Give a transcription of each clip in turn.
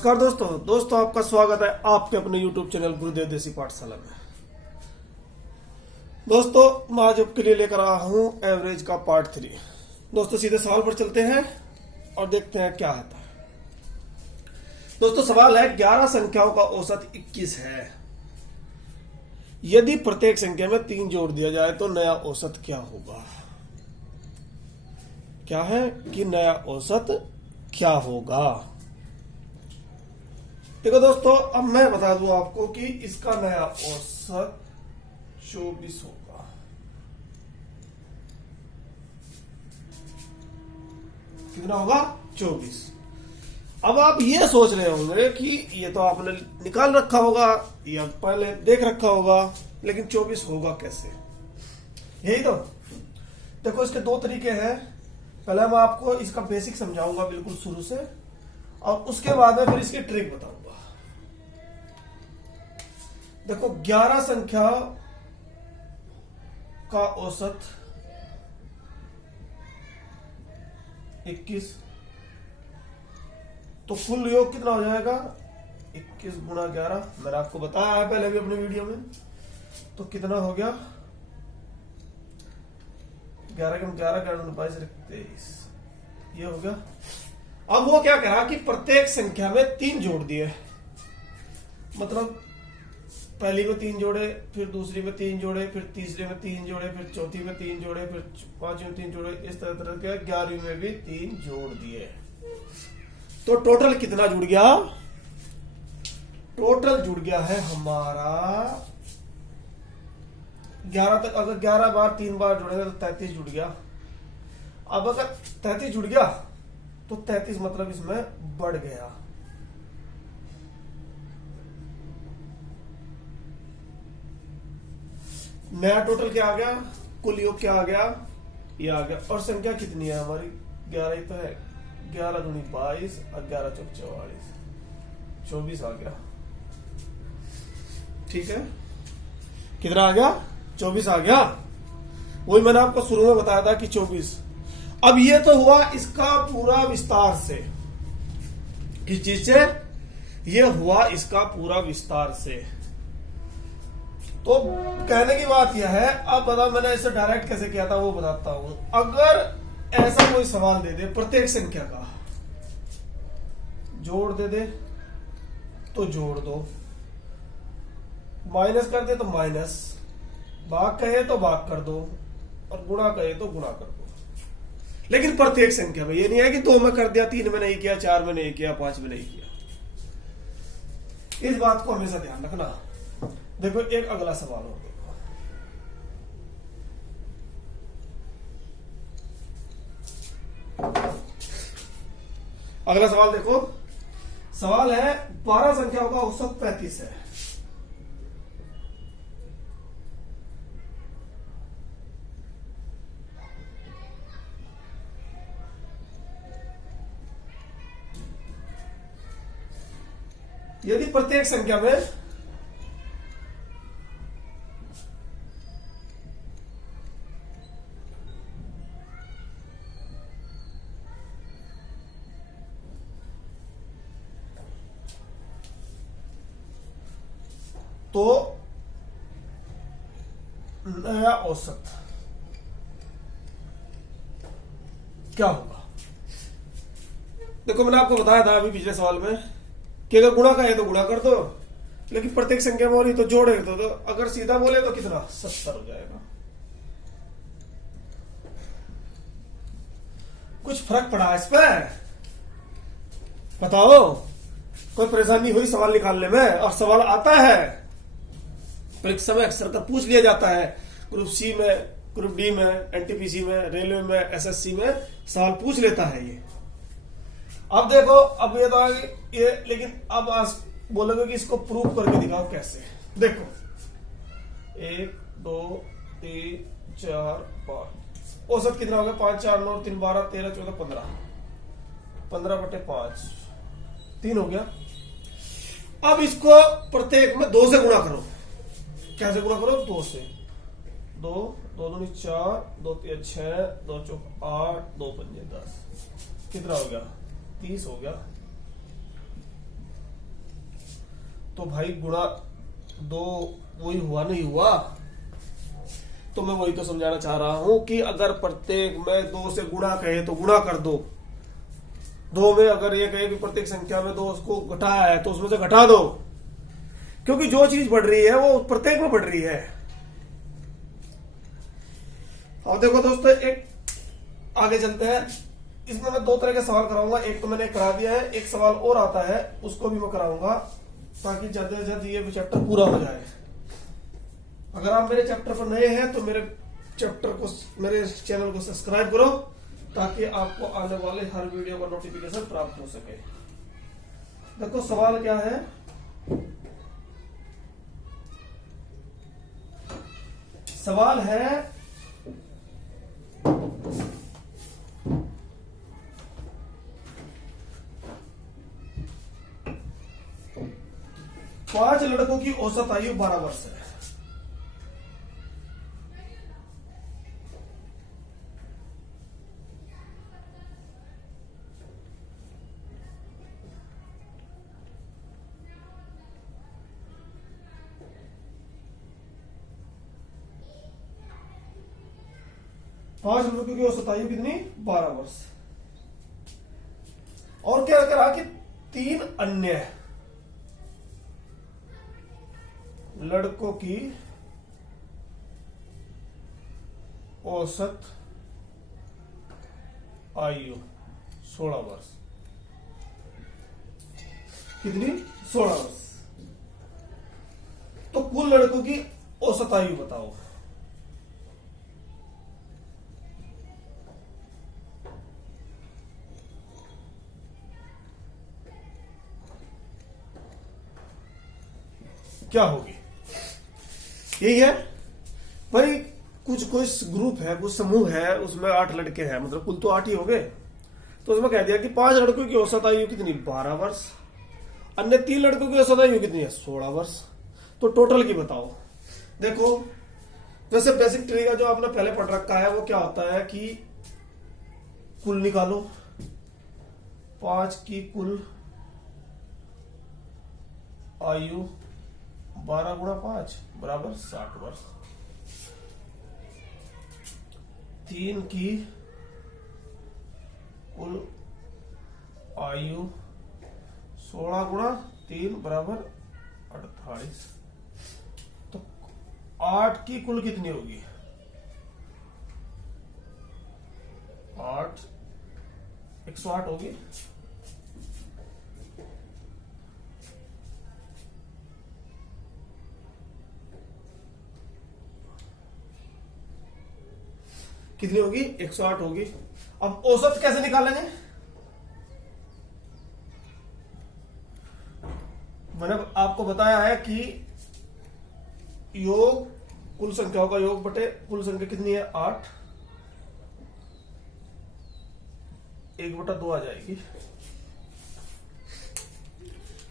नमस्कार दोस्तों आपका स्वागत है आपके अपने YouTube चैनल गुरुदेव देसी पाठशाला में। दोस्तों मैं आज आपके लिए लेकर आया हूं एवरेज का पार्ट 3। दोस्तों सीधे सवाल पर चलते हैं और देखते हैं क्या आता है। दोस्तों सवाल है 11 संख्याओं का औसत 21 है। यदि प्रत्येक संख्या में 3 जोड़ दिया जाए तो नया औसत क्या होगा। क्या है कि नया औसत क्या होगा। देखो दोस्तों अब मैं बता दूं आपको कि इसका नया औसत 24 होगा। कितना होगा 24। अब आप ये सोच रहे होंगे कि ये तो आपने निकाल रखा होगा या पहले देख रखा होगा, लेकिन 24 होगा कैसे। यही तो देखो इसके दो तरीके हैं। पहले मैं आपको इसका बेसिक समझाऊंगा बिल्कुल शुरू से, और उसके बाद में फिर इसकी ट्रिक बताऊंगा। देखो 11 संख्या का औसत 21, तो कुल योग कितना हो जाएगा 21 गुणा 11। मैंने आपको बताया है पहले भी अपने वीडियो में। तो कितना हो गया 11 के 11 22 23, ये हो गया। अब वो क्या कहा कि प्रत्येक संख्या में 3 जोड़ दिए, मतलब पहली में 3 जोड़े, फिर दूसरी में 3 जोड़े, फिर तीसरे में 3 जोड़े, फिर चौथी में 3 जोड़े, फिर पांचवी में 3 जोड़े, इस तरह के 11वीं में भी 3 जोड़ दिए। तो टोटल कितना जुड़ गया। टोटल जुड़ गया है हमारा 11 तक। अगर 11 बार 3 बार जुड़ेगा तो 33 जुड़ गया। अब अगर 33 जुड़ गया तो 33 मतलब इसमें बढ़ गया। नया टोटल क्या आ गया, कुल योग क्या आ गया, ये आ गया। और संख्या कितनी है हमारी 11 ही तो है। 11 दूनी 22 और 11 चौक 44, 24 आ गया। ठीक है, कितना आ गया 24 आ गया। वही मैंने आपको शुरू में बताया था कि 24। अब ये तो हुआ इसका पूरा विस्तार से। किस चीज से ये हुआ, इसका पूरा विस्तार से। तो कहने की बात यह है, अब बताओ मैंने इसे डायरेक्ट कैसे किया था वो बताता हूं। अगर ऐसा कोई सवाल दे दे प्रत्येक संख्या का जोड़ दे तो जोड़ दो, माइनस कर दे तो माइनस, भाग कहे तो भाग कर दो, और गुणा कहे तो गुणा कर दो। लेकिन प्रत्येक संख्या में ये नहीं है कि 2 में कर दिया, 3 में नहीं किया, 4 में नहीं किया, 5 में नहीं किया। इस बात को हमेशा ध्यान रखना। देखो एक अगला सवाल हो, देखो अगला सवाल। देखो सवाल है 12 संख्याओं का औसत 35 है। यदि प्रत्येक संख्या में तो नया औसत क्या होगा। देखो मैंने आपको बताया था अभी पिछले सवाल में कि अगर गुणा का है तो गुणा कर दो, लेकिन प्रत्येक संख्या में हो रही तो जोड़े तो अगर सीधा बोले तो कितना 70 हो जाएगा। कुछ फर्क पड़ा इस पे बताओ। कोई परेशानी हुई सवाल निकालने में। और सवाल आता है परीक्षा में अक्सर कर पूछ लिया जाता है, ग्रुप सी में, ग्रुप डी में, एनटीपीसी में, रेलवे में, एसएससी में सवाल पूछ लेता है ये। अब देखो अब ये तो ये, लेकिन अब आज बोलोगे कि इसको प्रूव करके दिखाओ कैसे। देखो 1 2 3 4 5 औसत कितना हो गया 5 4 9 3 12 13 14 15, 15/5 3 हो गया। अब इसको प्रत्येक में 2 से गुणा करो। कैसे गुणा करो 2 से। 2 2 दूनी 4, 2 3 6, 2 चौक 8, 2 पंजे 10, कितना हो गया 30 हो गया। तो भाई गुणा 2 वही हुआ नहीं हुआ। तो मैं वही तो समझाना चाह रहा हूं कि अगर प्रत्येक में 2 से गुणा कहे तो गुणा कर दो, 2 में अगर ये कहे कि प्रत्येक संख्या में 2 को घटाया है तो उसमें से घटा दो, क्योंकि जो चीज बढ़ रही है वो प्रत्येक में बढ़ रही है। अब देखो दोस्तों, एक आगे चलते हैं। इसमें मैं 2 तरह के सवाल कराऊंगा। एक तो मैंने करा दिया है, एक सवाल और आता है उसको भी मैं कराऊंगा, ताकि जल्द से जल्द ये चैप्टर पूरा हो जाए। अगर आप मेरे चैप्टर पर नए हैं तो मेरे चैनल को सब्सक्राइब करो, ताकि आपको आने वाले हर वीडियो का नोटिफिकेशन प्राप्त हो सके। देखो सवाल क्या है। सवाल है 5 लड़कों की औसत आयु 12 वर्ष है। पांच लड़कों की औसत आयु कितनी? 12 वर्ष। और क्या करा कि 3 अन्य लड़कों की औसत आयु 16 वर्ष। कितनी? 16 वर्ष। तो कुल लड़कों की औसत आयु बताओ। क्या होगी? यही है भाई। कुछ ग्रुप है, कुछ समूह है, उसमें 8 लड़के हैं, मतलब कुल तो 8 ही हो गए। तो उसमें कह दिया कि 5 लड़कों की औसत आयु कितनी? 12 वर्ष। अन्य 3 लड़कों की औसत आयु कितनी है? 16 वर्ष। तो टोटल की बताओ। देखो, वैसे बेसिक ट्री का जो आपने पहले पढ़ रखा है वो क्या होता है कि कुल निकालो। 5 की कुल आयु 12 गुणा 5 बराबर 60 वर्ष। 3 की कुल आयु 16 गुणा 3 बराबर 48। तो 8 की कुल कितनी होगी? 8 108 होगी। कितनी होगी? 108 होगी। अब औसत कैसे निकालेंगे? मैंने आपको बताया है कि योग कुल संख्याओं का योग बटे कुल संख्या कितनी है? 8। 1/2 आ जाएगी।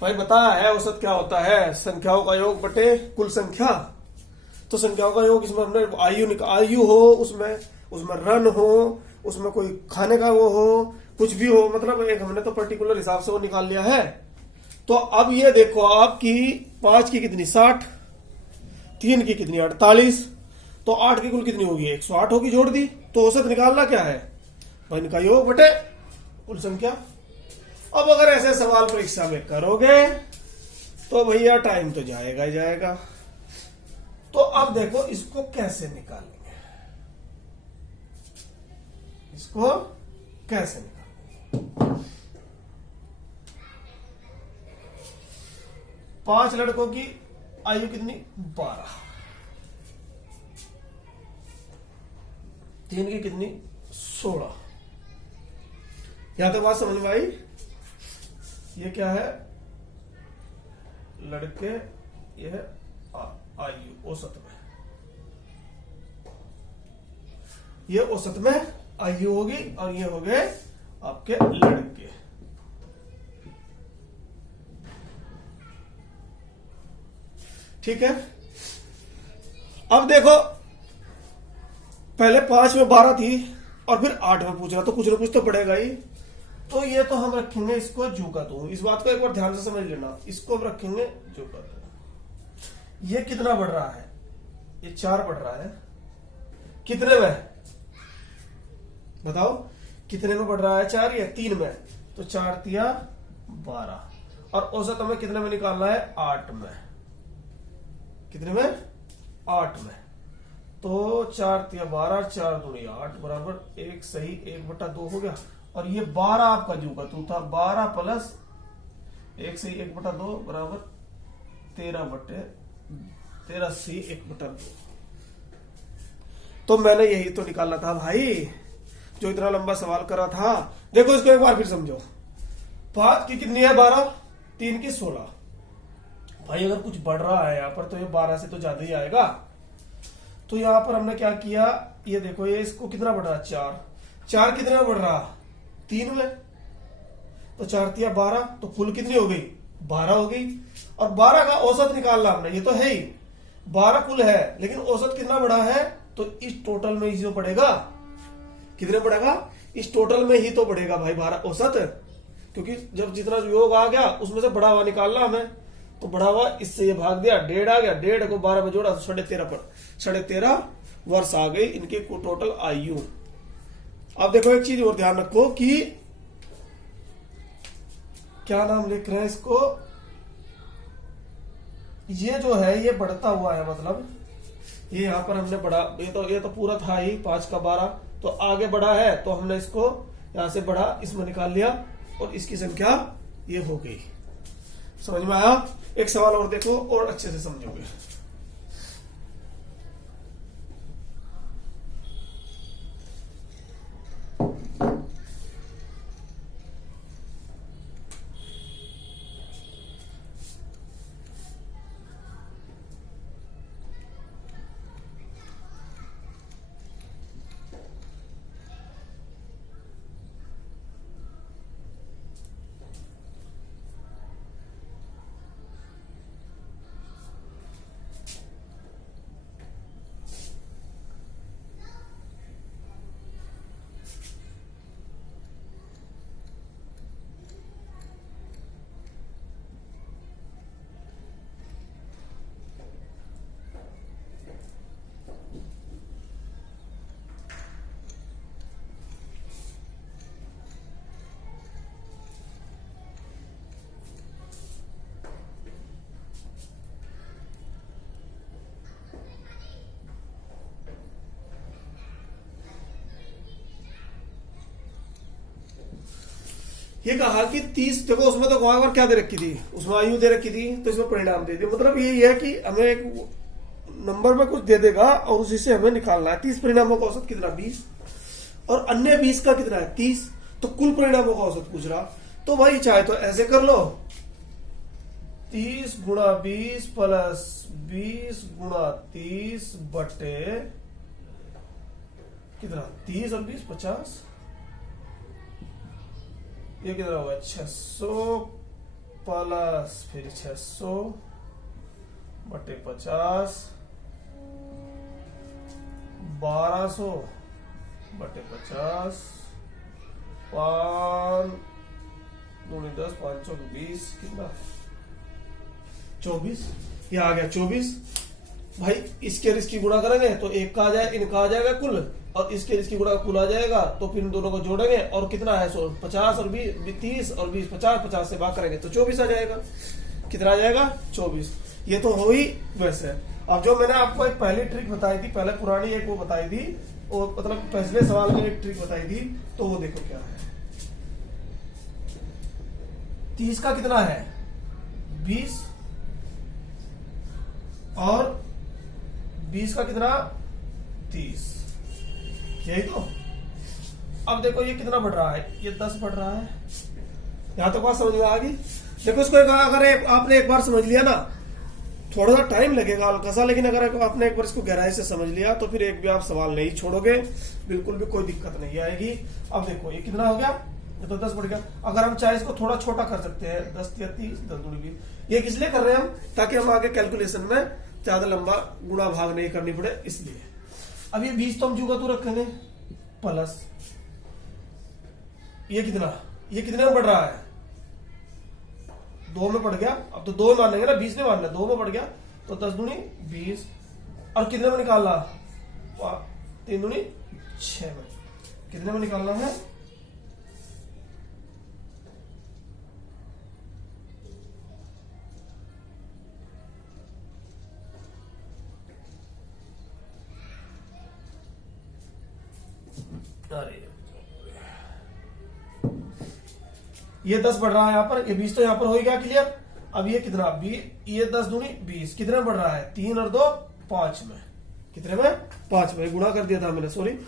भाई बताया है औसत क्या होता है? संख्याओं का योग बटे कुल संख्या। तो संख्याओं का योग, इसमें हमने आयु हो, उसमें रन हो, उसमें कोई खाने का वो हो, कुछ भी हो, मतलब एक हमने तो पर्टिकुलर हिसाब से वो निकाल लिया है। तो अब ये देखो, आपकी 5 की कितनी? 60। 3 की कितनी? 48। तो 8 की कुल कितनी होगी? 108 होगी। जोड़ दी। तो औसत निकालना क्या है? इनका योग बटे कुल संख्या। अब अगर ऐसे सवाल परीक्षा में करोगे तो भैया टाइम तो जाएगा ही जाएगा। तो अब देखो इसको कैसे निकालेंगे। इसको कैसे निकालेंगे? 5 लड़कों की आयु कितनी? 12। 3 की कितनी? 16। यहां तक बात समझ में आई? ये क्या है? लड़के, यह आयु औसत में, ये औसत में आयु होगी, और ये हो गए आपके लड़के। ठीक है। अब देखो, पहले 5 में 12 थी और फिर 8 में पूछ रहा, तो कुछ ना कुछ तो पड़ेगा ही। तो ये तो हम रखेंगे इसको जू का तू। इस बात को एक बार ध्यान से समझ लेना, इसको हम रखेंगे जू का तू। ये कितना बढ़ रहा है? ये 4 बढ़ रहा है। कितने में बताओ? कितने में बढ़ रहा है? 4 या 3 में? तो 4 तिया 12 और औसत हमें कितने में निकालना है? 8 में। कितने में? 8 में। तो 4 तिया 12, 4 दूनी 8 बराबर 1 सही 1/2 हो गया। और ये 12 आपका जू का तू था। 12 प्लस 1 सही 1/2 बराबर 13 सही 1/2। तो मैंने यही तो निकालना था भाई, जो इतना लंबा सवाल करा था। देखो इसको एक बार फिर समझो। 5 की कितनी है? 12, 3 की 16। भाई अगर कुछ बढ़ रहा है यहाँ पर तो ये 12 से तो ज्यादा ही आएगा। तो यहाँ पर हमने क्या किया, ये देखो, ये इसको कितना बढ़ रहा है? 4 कितने में बढ़ रहा? 3 में। तो 4 तिया 12, तो कुल कितनी हो गई? 12 हो गई। और 12 का औसत निकालना हमने, ये तो है ही। 12 कुल है, लेकिन औसत कितना बढ़ा है? तो इस टोटल में ही जो बढ़ेगा। कितने बढ़ेगा? इस टोटल में ही तो बढ़ेगा भाई 12 औसत, क्योंकि जब जितना योग आ गया उसमें से बढ़ा हुआ निकालना हमें। तो बढ़ा हुआ इससे ये भाग दिया, 1.5 आ गया। 1.5 को 12 में जोड़ा तो 13.5 पर 13.5 वर्ष आ गई इनके टोटल आयु। अब देखो एक चीज और ध्यान रखो कि क्या नाम लिख रहे हैं इसको, ये जो है ये बढ़ता हुआ है, मतलब ये यहां पर हमने बढ़ा, ये तो पूरा था ही 5 का 12, तो आगे बढ़ा है तो हमने इसको यहां से बढ़ा, इसमें निकाल लिया और इसकी संख्या ये हो गई। समझ में आया? एक सवाल और देखो और अच्छे से समझोगे। ये कहा कि 30, देखो उसमें तो वहां पर क्या दे रखी थी, उसमें आयु दे रखी थी, तो इसमें परिणाम दे दिया। मतलब ये है कि हमें एक नंबर में कुछ दे देगा और उसी से हमें निकालना है। 30 परिणामों का औसत कितना? 20, और अन्य 20 का कितना है? 30। तो कुल परिणामों का औसत पूछ रहा। तो भाई चाहे तो ऐसे कर लो, 30 गुणा 20 प्लस 20 गुणा 30 बटे कितना? 30 और 20 50। ये कितना होगा? 600 प्लस फिर 600 बटे 50, 1200 बटे 50, 5 दूनी 10, 5 चौक 20, कितना? 24। ये आ गया 24। भाई इसके और इसकी गुणा करेंगे तो एक का आ जाए, इनका आ जाएगा कुल, और इसके इसकी गुणा कुल आ जाएगा। तो फिर इन दोनों को जोड़ेंगे और कितना है? 50 और 20, 30 और 20, 50, 50 से भाग करेंगे तो 24 आ जाएगा। कितना आ जाएगा? 24। ये तो हो ही वैसे। अब जो मैंने आपको एक पहली ट्रिक बताई थी, पहले पुरानी एक वो बताई थी, और मतलब पिछले सवाल में एक ट्रिक बताई थी, तो वो देखो क्या है। 30 का कितना है? 20, और 20 का कितना? 30। यही तो। अब देखो ये कितना बढ़ रहा है? ये 10 बढ़ रहा है। यहां तक बात समझ में आ गई? देखो इसको अगर आपने एक बार समझ लिया ना, थोड़ा सा टाइम लगेगा हल्का सा, लेकिन अगर आपने एक बार इसको गहराई से समझ लिया तो फिर एक भी आप सवाल नहीं छोड़ोगे, बिल्कुल भी कोई दिक्कत नहीं आएगी। अब देखो ये कितना हो गया? ये तो 10 बढ़ गया। अगर हम चाहे इसको थोड़ा छोटा कर सकते हैं, 10 या 30, 10 दूनी 20। ये किस लिए कर रहे हैं हम? ताकि हम आगे कैलकुलेशन में ज्यादा लंबा गुणा भाग नहीं करनी पड़े, इसलिए। अब ये 20 तो हम जू का तू रखेंगे, प्लस ये कितना? ये कितने में बढ़ रहा है? 2 में बढ़ गया। अब तो 2 में मानेंगे ना, 20 नहीं मानना, 2 में बढ़ गया तो 10 दूनी 20। और कितने में निकालना? 3 दूनी 6 में। कितने में निकालना है? अरे ये 10 बढ़ रहा है यहाँ पर, ये 20 तो यहाँ पर हो गया क्लियर। अब ये कितना? ये 10 दूनी 20, कितने में बढ़ रहा है? 3 और 2 5 में। कितने में? 5 में। गुणा कर दिया था मैंने, सॉरी,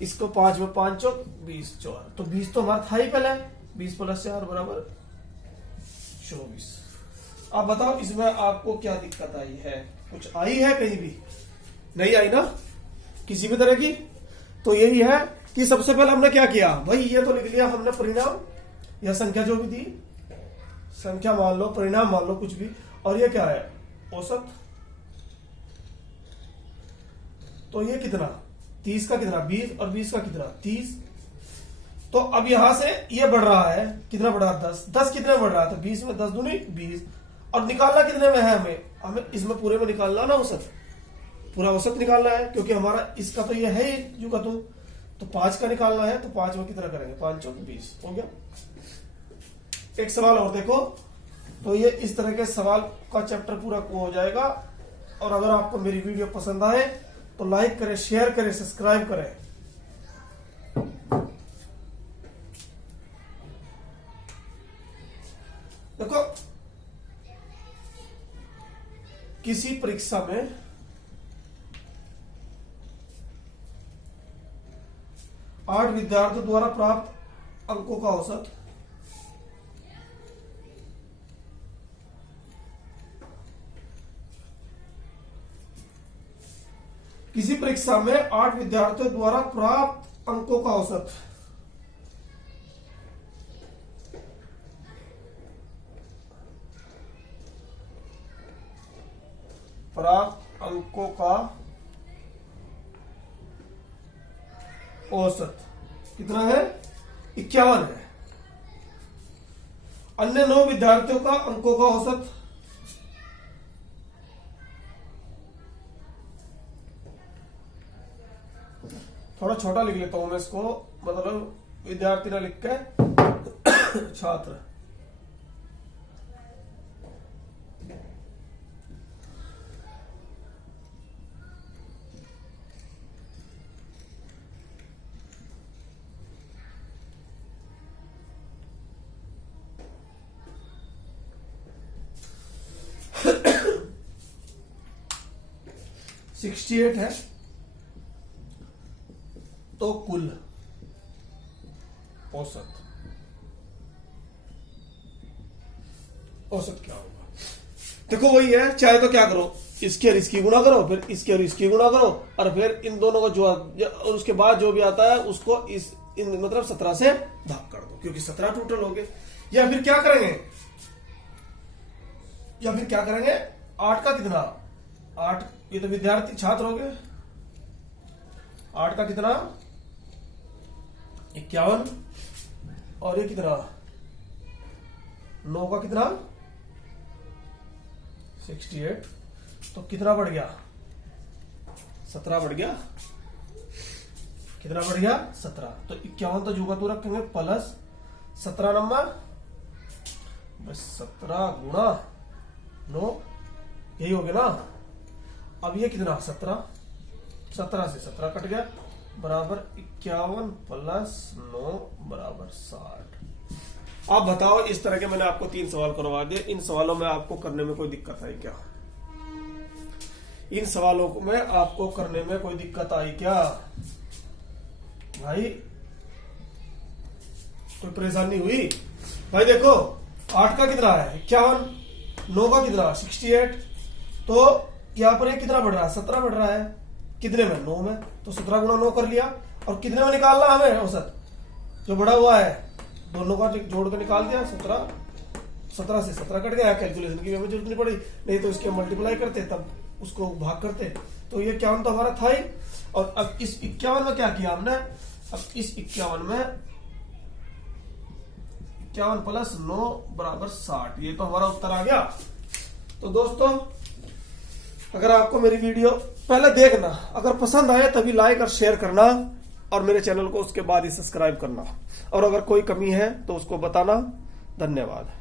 इसको 5 में, 5 चौक 20 4, तो 20 तो हमारा था ही पहले। 20 + 4 बराबर 24। अब बताओ इसमें आपको क्या दिक्कत आई है? कुछ आई है? कहीं भी नहीं आई ना, किसी भी तरह की। तो यही है कि सबसे पहले हमने क्या किया भाई, ये तो लिख लिया हमने परिणाम या संख्या जो भी थी, संख्या मान लो, परिणाम मान लो, कुछ भी। और ये क्या है? औसत। तो ये कितना? 30 का कितना? 20 और 20 का कितना? 30। तो अब यहां से ये बढ़ रहा है, कितना बढ़ रहा है? 10। 10 कितने बढ़ रहा है? तो 20 में 10 दूनी 20। और निकालना कितने में है? हमें इसमें पूरे में निकालना ना, औसत, पूरा औसत निकालना है, क्योंकि हमारा इसका तो ये है ही यू का तुम, तो 5 का निकालना है। तो 5 में कितना करेंगे? 5 चौक 20 हो गया। एक सवाल और देखो, तो ये इस तरह के सवाल का चैप्टर पूरा हो जाएगा। और अगर आपको मेरी वीडियो पसंद आए तो लाइक करें, शेयर करें, सब्सक्राइब करें। देखो, किसी परीक्षा में 8 विद्यार्थियों द्वारा प्राप्त अंकों का औसत किसी परीक्षा में 8 विद्यार्थियों द्वारा प्राप्त अंकों का औसत प्राप्त अंकों का औसत कितना है? 51 है। अन्य 9 विद्यार्थियों का अंकों का औसत थोड़ा छोटा लिख लेता हूं मैं इसको, मतलब विद्यार्थी ना लिख के छात्र। सिक्सटी 68 है, तो कुल औसत क्या होगा? देखो वही है, चाहे तो क्या करो, इसकी और इसकी गुणा करो, फिर इसकी और इसकी गुणा करो, और फिर इन दोनों को जो, और उसके बाद जो भी आता है उसको मतलब 17 से भाग कर दो, क्योंकि 17 टोटल हो गए। या फिर क्या करेंगे? 8 का कितना? 8, ये तो विद्यार्थी छात्र हो गए। 8 का कितना? 51। और ये कितना? 9 का कितना? 68। तो कितना बढ़ गया? 17 बढ़ गया। कितना बढ़ गया? 17। तो 51 तो जुगा तो रखेंगे प्लस 17 नंबर, बस 17 गुणा 9, यही हो गया ना। अब ये कितना? 17 से 17 कट गया, बराबर 51 प्लस 9 बराबर 60। आप बताओ, इस तरह के मैंने आपको 3 सवाल करवा दिए। इन सवालों में आपको करने में कोई दिक्कत आई क्या? इन सवालों में आपको करने में कोई दिक्कत आई क्या भाई? कोई परेशानी हुई? भाई देखो, 8 का कितना है? 51। 9 का कितना? 68। तो यहां पर कितना बढ़ रहा है? 17 बढ़ रहा है। कितने में? 9 में। तो 17 गुणा 9 कर लिया। और कितने में निकालना हमें औसत? जो बढ़ा हुआ है दोनों का जोड़ कर निकाल दिया। 17 से 17 कट गया, कैलकुलेशन की हमें जरूरत नहीं पड़ी, नहीं तो इसके मल्टीप्लाई करते, तब उसको भाग करते। तो ये 51 तो हमारा था ही। और अब इस 51 में क्या किया हमने? अब इस 51 में 51 प्लस 9 बराबर 60। ये तो हमारा उत्तर आ गया। तो दोस्तों, अगर आपको मेरी वीडियो पहले देखना, अगर पसंद आए तभी लाइक और शेयर करना, और मेरे चैनल को उसके बाद ही सब्सक्राइब करना, और अगर कोई कमी है तो उसको बताना। धन्यवाद।